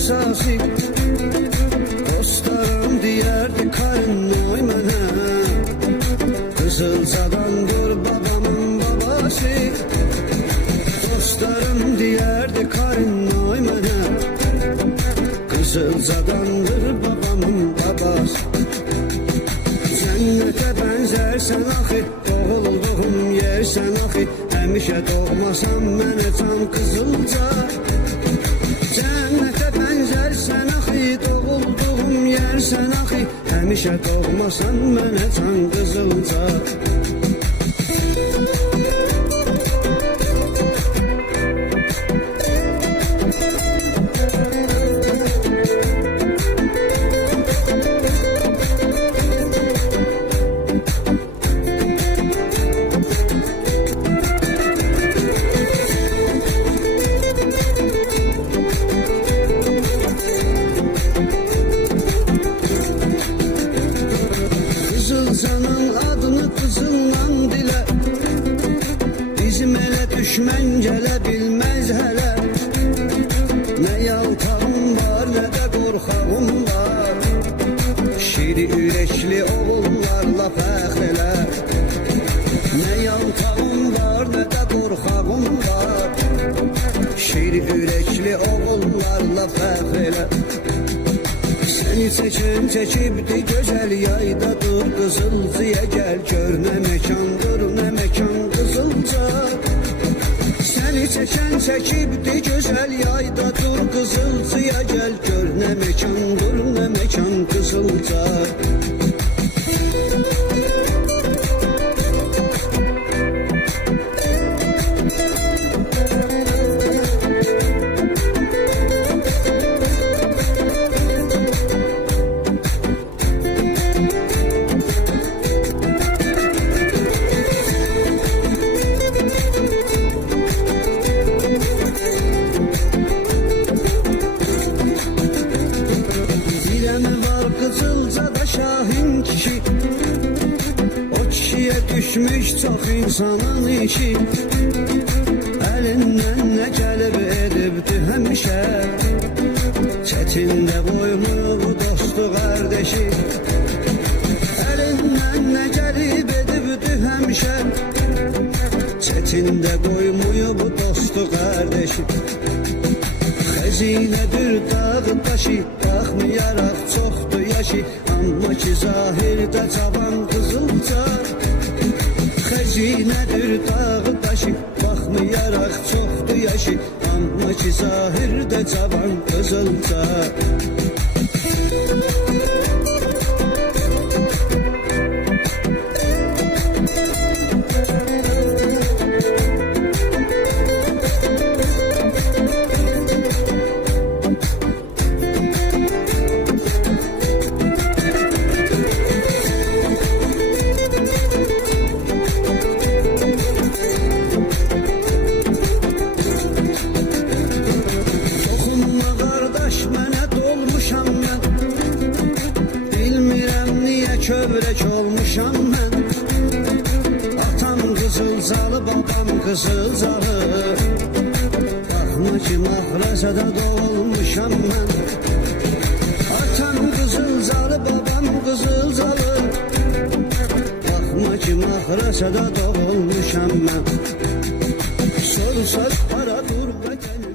esası. Dostlarım deyərdi karın oy mənə, Qızılcadandır babamın babası. Dostlarım deyərdi karın oy mənə, Qızılcadandır babamın babası. Cənnətə bənzərsən axı, doğulduğum yersən axı, həmişə doğmasan mənə can Qızılca. Cənnətə bənzərsən axı, doğulduğum yersən axı, həmişə doğmasan mənə can Qızılca. Qızılcanın adını qızıllan dilə, bizim elə düşmən gələ bilməz hələ. Nə yaltağım var, nə də qorxağım var, şiri ürəkli oğullarla fəxr elə. Nə yaltağım var, nə də qorxağım var, şiri ürəkli oğullarla fəxr elə. Seni çəkən çəkibdi gözəl yayda, dur Qızılcıya gəl, gör nə məkandır, nə məkan Qızılca. Seni çəkən çəkibdi gözəl yayda, dur Qızılcıya gəl, gör nə məkandır, nə məkan Qızılca. Qızılcada Şahin kişi, o kişiyə düşmüş çox insanın işi. Əlindən nə gəlib edibdi həmişə, çətində qoymuyub dostu qardeşi. Əlindən nə gəlib edibdi həmişə, çətində qoymuyub dostu qardeşi. Xəzinədir dağı daşı, baxmayaraq çoxdur yaşı, amma ki zahirdə cavan Qızılca. Xəzinədir dağı daşı, baxmayaraq çoxdur yaşı, amma ki zahirdə cavan Qızılca. Kövrək olmuşam mən, atam Qızılcalı, babam Qızılcalı. Baxma ki mahrəcədə doğulmuşam mən, atam Qızılcalı, babam Qızılcalı. Baxma ki mahrəcədə doğulmuşam mən. Soru söz para dur və gəl.